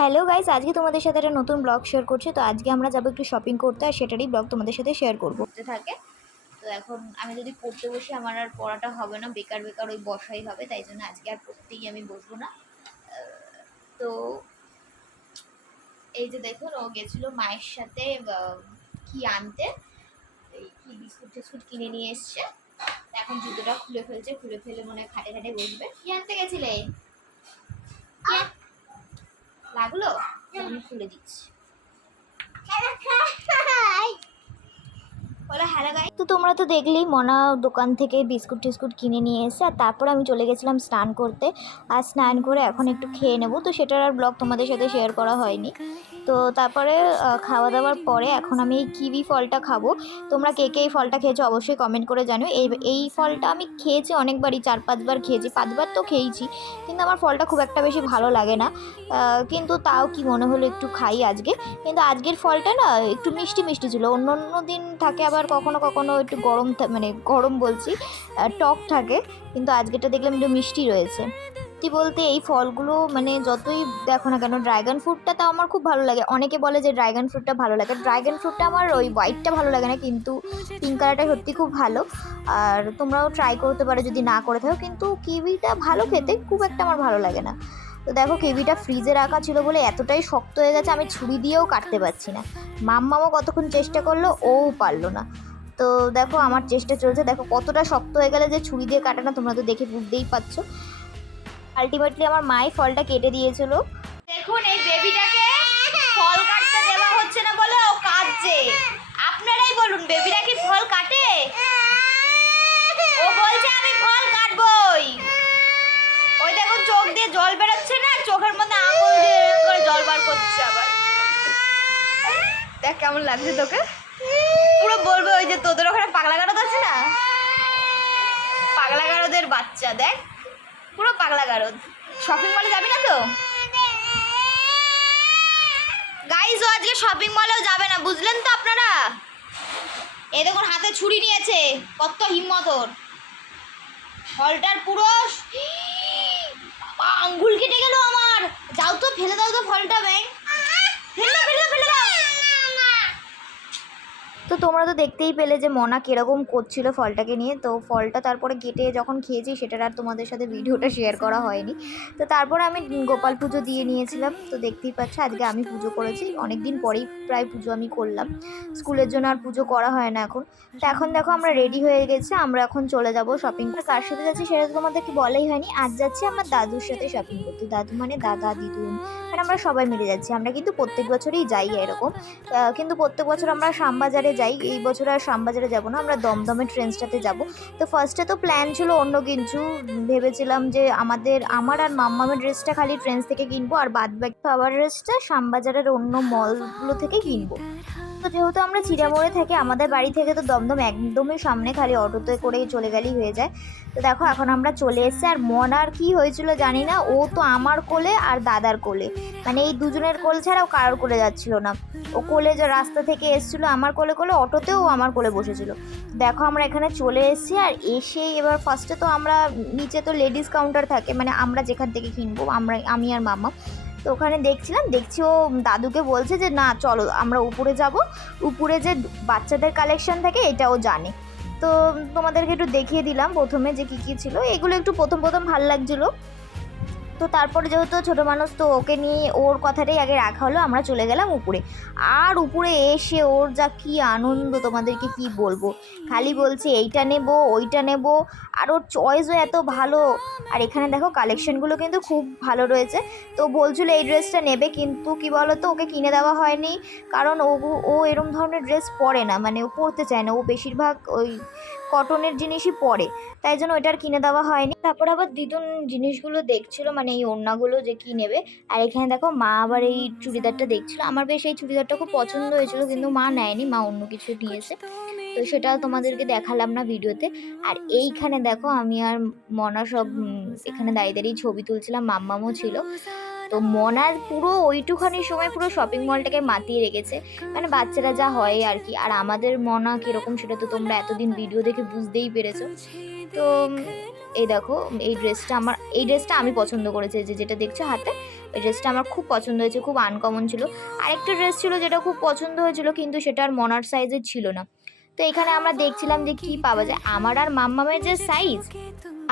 Hello guys, আজকে তোমাদের সাথে একটা নতুন ব্লগ শেয়ার করছি। তো আজকে আমরা যাবো একটু শপিং করতে, আর সেটারই ব্লগ তোমাদের সাথে শেয়ার করবো। থাকে তো এখন আমি যদি পড়তে বসি আমার আর পড়াটা হবে না, বেকার বেকার ওই বসাই হবে, তাই জন্য আজকে আর পড়তেই আমি বসবো না। তো এই যে দেখুন, ও গেছিলো মায়ের সাথে কি আনতে, এই কি বিস্কুট টিস্কুট কিনে নিয়ে এসছে। এখন জুতোটা খুলে ফেলছে, খুলে ফেলে মনে হয় খাটে খাটে বসবে। কি আনতে গেছিলে? লাগলো? আমি খুলে দিচ্ছি। তো তোমরা তো দেখলেই, মনা দোকান থেকে বিস্কুট টিস্কুট কিনে নিয়ে এসে, আর তারপর আমি চলে গেছিলাম স্নান করতে। আর স্নান করে এখন একটু খেয়ে নেবো, তো সেটার আর ব্লগ তোমাদের সাথে শেয়ার করা হয়নি। তো তারপরে খাওয়া দাওয়ার পরে এখন আমি এই কিউই ফলটা খাবো। তোমরা কে কে এই ফলটা খেয়েছো অবশ্যই কমেন্ট করে জানো। এই ফলটা আমি খেয়েছি অনেকবারই, 4-5 বার খেয়েছি, 5 বার তো খেয়েছি, কিন্তু আমার ফলটা খুব একটা বেশি ভালো লাগে না। কিন্তু তাও কি মনে হলো একটু খাই আজকে। কিন্তু আজকের ফলটা না একটু মিষ্টি মিষ্টি ছিল। অন্য অন্য দিন থাকে আবার কখনো কখনো একটু গরম, মানে গরম বলছি, টক থাকে, কিন্তু আজকেরটা দেখলাম একটু মিষ্টি রয়েছে। সত্যি বলতে এই ফলগুলো মানে যতই দেখো না কেন, ড্রাগন ফ্রুটটা তাও আমার খুব ভালো লাগে। অনেকে বলে যে ড্রাগন ফ্রুটটা ভালো লাগে, ড্রাগন ফ্রুটটা আমার ওই হোয়াইটটা ভালো লাগে না, কিন্তু পিঙ্ক কালারটা সত্যি খুব ভালো। আর তোমরাও ট্রাই করতে পারো যদি না করে থাকো। কিন্তু কিউইটা ভালো খেতে, খুব একটা আমার ভালো লাগে না। তো দেখো, কিউইটা ফ্রিজে রাখা ছিল বলে এতটাই শক্ত হয়ে গেছে, আমি ছুরি দিয়েও কাটতে পারছি না। মাম্মাও কতক্ষণ চেষ্টা করলো, ও পারলো না। তো দেখো আমার চেষ্টা চলছে, দেখো কতটা শক্ত হয়ে গেলে যে ছুরি দিয়ে কাটানো, তোমরা তো দেখে বুঝতেই পারছো। আলটিমেটলি আমার মাই ফলটা কেটে দিয়েছিল। দেখুন এই বেবিটাকে ফল কাটতে দেওয়া হচ্ছে না বলে ও কাটছে। আপনারাই বলুন, বেবিরা কি ফল কাটে? ও বলছে আমি ফল কাটবই। ওই দেখুন চোখ দিয়ে জল বেরোচ্ছে না, চোখের মধ্যে আঙুল দিয়ে করে জল বার করছে আবার। দেখ কেমন লাগছে তোকে? পুরো বলবে ওই যে তোদের ওখানে পাগলা গারদ আছে না, পাগলা গারদের বাচ্চা। দেখ পুরো পাগলা গারদ। শপিং মলে যাবি না তো গাইস? ও আজকে শপিং মলেও যাবে না, বুঝলেন তো আপনারা? এই দেখুন হাতে ছুরি নিয়েছে, কত হিম্মত ওর। ফলটার পুরো আঙ্গুল কেটে গেল আমার। যাও তো, ফেলে দাও তো ফলটা, ব্যাং ফেলে ফেলে ফেলে দাও। তো তোমরা তো দেখতেই পেলে যে মনা কীরকম করছিল ফলটাকে নিয়ে। তো ফলটা তারপরে কেটে যখন খেয়েছি, সেটার আর তোমাদের সাথে ভিডিওটা শেয়ার করা হয়নি। তো তারপরে আমি গোপাল পুজো দিয়ে নিয়েছিলাম। তো দেখতেই পাচ্ছ আজকে আমি পুজো করেছি, অনেক দিন পরেই প্রায় পুজো আমি করলাম। স্কুলের জন্য আর পুজো করা হয় না এখন। তো এখন দেখো আমরা রেডি হয়ে গেছি, আমরা এখন চলে যাব শপিং। কার সাথে যাচ্ছি সেটা তো তোমাদেরকে বলাই হয়নি। আজ যাচ্ছি আমার দাদুর সাথে শপিং করতে। দাদু মানে দাদা, দিদুন, মানে আমরা সবাই মিলে যাচ্ছি। আমরা কিন্তু প্রত্যেক বছরই যাই এরকম, কিন্তু প্রত্যেক বছর আমরা শ্যামবাজারে যাই। এই বছর আর শ্যামবাজারে যাবো না, আমরা দমদমে ট্রেন্সটাতে যাব। তো ফার্স্টে তো প্ল্যান ছিল অন্য কিছু, ভেবেছিলাম যে আমার আর মাম্মামের ড্রেসটা খালি ট্রেন্স থেকে কিনবো, আর বাদ বাকি খাবার ড্রেসটা শ্যামবাজারের অন্য মলগুলো থেকে কিনবো। তো যেহেতু আমরা চিড়ামোড়ে থাকি, আমাদের বাড়ি থেকে তো দমদম একদমই সামনে, খালি অটোতে করেই চলে গেলেই হয়ে যায়। তো দেখো এখন আমরা চলে এসেছি। আর মনার কি হয়েছিল জানি না, ও তো আমার কোলে আর দাদার কোলে, মানে এই দুজনের কোল ছাড়া ও কারোর কোলে যাচ্ছিল না। ও কোলে যে রাস্তা থেকে এসেছিল আমার কোলে কোলে, অটোতেও আমার কোলে বসেছিল। দেখো আমরা এখানে চলে এসেছি। আর এসেই এবার ফার্স্টে তো আমরা নিচে তো লেডিস কাউন্টার থাকে, মানে আমরা যেখান থেকে কিনবো, আমি আর মামা। তো ওখানে দেখছি ও দাদুকে বলছে যে না চলো আমরা উপরে যাব, উপরে যে বাচ্চাদের কালেকশন থাকে এটাও জানে। তো তোমাদেরকে একটু দেখিয়ে দিলাম প্রথমে যে কী কী ছিল। এগুলো একটু প্রথম প্রথম ভাল লাগছিলো। তো তারপরে যেহেতু ছোটো মানুষ, তো ওকে নিয়ে ওর কথাটাই আগে রাখা হলো, আমরা চলে গেলাম উপরে। আর উপরে এসে ওর যা কী আনন্দ তোমাদেরকে কি বলবো, খালি বলছে এইটা নেব ওইটা নেব, আর ওর চয়েসও এত ভালো। আর এখানে দেখো কালেকশনগুলো কিন্তু খুব ভালো রয়েছে। তো বলছিল এই ড্রেসটা নেবে, কিন্তু কি বলো তো, ওকে কিনে দেওয়া হয়নি, কারণ ও এরম ধরনের ড্রেস পরে না, মানে ও পরতে চায় না, ও বেশিরভাগ ওই কটনের জিনিসই পরে, তাই জন্য ওইটার কিনে দেওয়া হয়নি। তারপর আবার দিদুন জিনিসগুলো দেখছিল, মানে এই ওড়নাগুলো যে কী নেবে। আর এখানে দেখো মা আবার এই চুড়িদারটা দেখছিল, আমার বেশ এই চুড়িদারটা খুব পছন্দ হয়েছিল, কিন্তু মা নেয়নি, মা অন্য কিছু নিয়েছে। তো সেটা তোমাদেরকে দেখালাম না ভিডিওতে। আর এইখানে দেখো আমি আর মনা সব এখানে দাঁড়িয়ে দাঁড়িয়ে ছবি তুলছিলাম, মাম্মামও ছিল। তো মনার পুরো ওইটুখানি সময় পুরো শপিং মলটাকে মাতিয়ে রেখেছে, মানে বাচ্চারা যা হয় আর কি। আর আমাদের মনা কীরকম সেটা তো তোমরা এতদিন ভিডিও দেখে বুঝতেই পেরেছো। তো এই দেখো এই ড্রেসটা আমি পছন্দ করেছি, যেটা দেখছো হাতে, এই ড্রেসটা আমার খুব পছন্দ হয়েছে, খুব আনকমন ছিল। আরেকটা ড্রেস ছিল যেটা খুব পছন্দ হয়েছিল, কিন্তু সেটা আর মনার সাইজের ছিল না। তো এখানে আমরা দেখছিলাম যে কি পাওয়া যায়। আমার আর মাম্মামের যে সাইজ,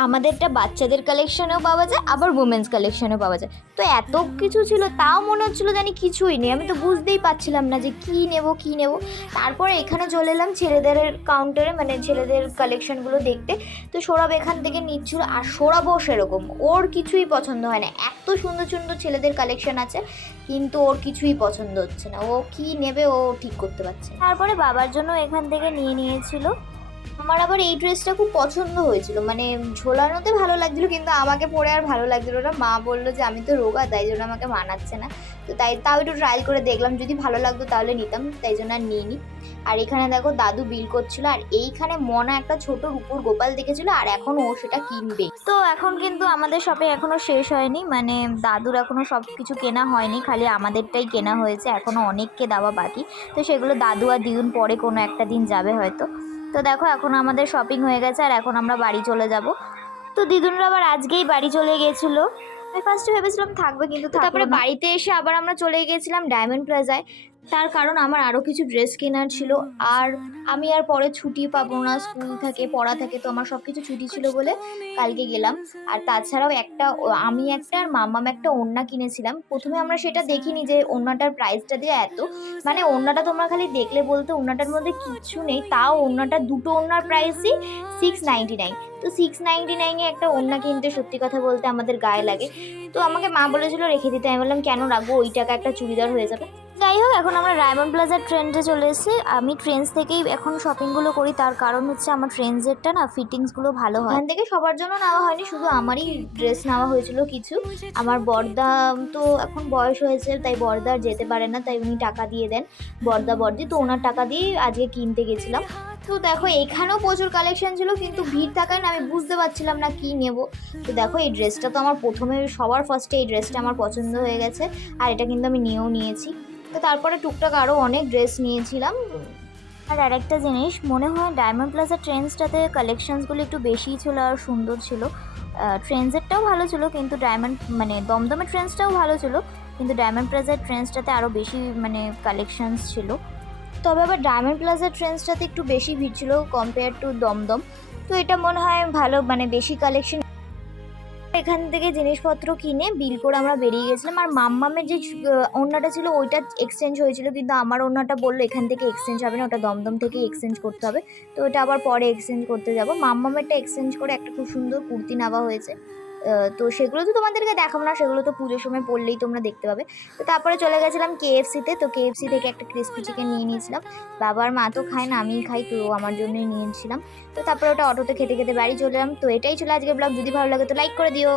আমাদেরটা বাচ্চাদের কালেকশনেও পাওয়া যায়, আবার উমেন্স কালেকশনেও পাওয়া যায়। তো এত কিছু ছিল, তাও মনে হচ্ছিলো জানি কিছুই নেই, আমি তো বুঝতেই পারছিলাম না যে কী নেব। তারপরে এখানে চলে এলাম ছেলেদের কাউন্টারে, মানে ছেলেদের কালেকশনগুলো দেখতে। তো সৌরভ এখান থেকে নিচ্ছিল, আর সৌরভও সেরকম, ওর কিছুই পছন্দ হয় না। এত সুন্দর সুন্দর ছেলেদের কালেকশন আছে, কিন্তু ওর কিছুই পছন্দ হচ্ছে না, ও কি নেবে ও ঠিক করতে পারছে না। তারপরে বাবার জন্য এখান থেকে নিয়েছিল। আমার আবার এই ড্রেসটা খুব পছন্দ হয়েছিল, মানে ঝোলানোতে ভালো লাগছিলো, কিন্তু আমাকে পরে আর ভালো লাগছিলো না। মা বললো যে আমি তো রোগা, তাই জন্য আমাকে মানাচ্ছে না। তো তাও একটু ট্রায়াল করে দেখলাম, যদি ভালো লাগতো তাহলে নিতাম, তাই জন্য আর নিইনি। আর এখানে দেখো দাদু বিল করছিল, আর এইখানে মনা একটা ছোট রূপোর গোপাল দেখেছিল, আর এখন ও সেটা কিনবে। তো এখন কিন্তু আমাদের শপে এখনো শেষ হয়নি, মানে দাদুর এখনো সব কিছু কেনা হয়নি, খালি আমাদেরটাই কেনা হয়েছে, এখনো অনেককে দেওয়া বাকি। তো সেগুলো দাদু আর দিদুন পরে কোনো একটা দিন যাবে হয়তো। তো দেখো এখন আমাদের শপিং হয়ে গেছে, আর এখন আমরা বাড়ি চলে যাব। তো দিদুনরা আবার আজকেই বাড়ি চলে গিয়েছিলো। আমি ফার্স্টে ভেবেছিলাম থাকবে, কিন্তু তারপরে বাড়িতে এসে আবার আমরা চলে গিয়েছিলাম ডায়মন্ড প্লাজায়। তার কারণ আমার আরও কিছু ড্রেস কেনার ছিল, আর আমি আর পরে ছুটি পাবো না, স্কুল থাকে, পড়া থাকে, তো আমার সব কিছু ছুটি ছিল বলে কালকে গেলাম। আর তাছাড়াও আমি একটা আর মাম্মাম একটা ওড়না কিনেছিলাম। প্রথমে আমরা সেটা দেখিনি যে ওড়নাটার প্রাইসটা দিয়ে এত, মানে ওড়নাটা তোমরা খালি দেখলে বলতে ওড়নাটার মধ্যে কিচ্ছু নেই, তাও ওড়নাটা দুটো ওড়নার প্রাইসই 699। তো 699-এ একটা ওড়না কিনতে সত্যি কথা বলতে আমাদের গায়ে লাগে। তো আমাকে মা বলেছিল রেখে দিতে, আমি বললাম কেন রাখবো, ওই টাকা একটা চুড়িদার হয়ে যাবে। যাই হোক, এখন আমরা ডায়মন্ড প্লাজার ট্রেন্ডে চলে এসেছি। আমি ট্রেন্ডস থেকেই এখন শপিংগুলো করি, তার কারণ হচ্ছে আমার ট্রেন্ডসেরটা না ফিটিংসগুলো ভালো হয়। এখান থেকে সবার জন্য নেওয়া হয়নি, শুধু আমারই ড্রেস নেওয়া হয়েছিল কিছু। আমার বড়দা তো এখন বয়স হয়েছে, তাই বড়দা যেতে পারে না, তাই উনি টাকা দিয়ে দেন, বড়দি, তো ওনার টাকা দিয়ে আজকে কিনতে গেছিলাম। তো দেখো এখানেও প্রচুর কালেকশন ছিল, কিন্তু ভিড় থাকায় না আমি বুঝতে পারছিলাম না কি নেব। তো দেখো এই ড্রেসটা তো আমার সবার ফার্স্টে এই ড্রেসটা আমার পছন্দ হয়ে গেছে, আর এটা কিন্তু আমি নিয়েছি। তো তারপরে টুকটাক আরও অনেক ড্রেস নিয়েছিলাম। আর আরেকটা জিনিস, মনে হয় ডায়মন্ড প্লাজা ট্রেন্ডসটাতে কালেকশনসগুলো একটু বেশিই ছিল আর সুন্দর ছিল। ট্রেন্ডসেরটাও ভালো ছিল, কিন্তু দমদমের ট্রেন্ডসটাও ভালো ছিল, কিন্তু ডায়মন্ড প্লাজার ট্রেন্ডসটাতে আরও বেশি কালেকশনস ছিল। তবে আবার ডায়মন্ড প্লাজার ট্রেন্ডসটাতে একটু বেশি ভিড় ছিল কম্পেয়ার টু দমদম। তো এটা মনে হয় ভালো, বেশি কালেকশন। এখান থেকে জিনিসপত্র কিনে বিল করে আমরা বেরিয়ে গেছিলাম। আর মাম্মামের যে ওড়নাটা ছিল ওইটা এক্সচেঞ্জ হয়েছিল, কিন্তু আমার ওড়নাটা বললো এখান থেকে এক্সচেঞ্জ হবে না, ওটা দমদম থেকেই এক্সচেঞ্জ করতে হবে। তো ওটা আবার পরে এক্সচেঞ্জ করতে যাব। মাম্মামেরটা এক্সচেঞ্জ করে একটা খুব সুন্দর কুর্তি নেওয়া হয়েছে। তো সেগুলো তো তোমাদেরকে দেখাবো না, সেগুলো তো পুজোর সময় পড়লেই তোমরা দেখতে পাবে। তো তারপরে চলে গেছিলাম KFC-তে। তো KFC থেকে একটা ক্রিসপি চিকেন নিয়ে নিয়েছিলাম। বাবার মা তো খায় না, আমিই খাই, তো আমার জন্যই নিয়েছিলাম। তো তারপরে ওটা অটোতে খেতে খেতে বাড়ি চলে এলাম। তো এটাই ছিল আজকের ব্লগ। যদি ভালো লাগে তো লাইক করে দিও।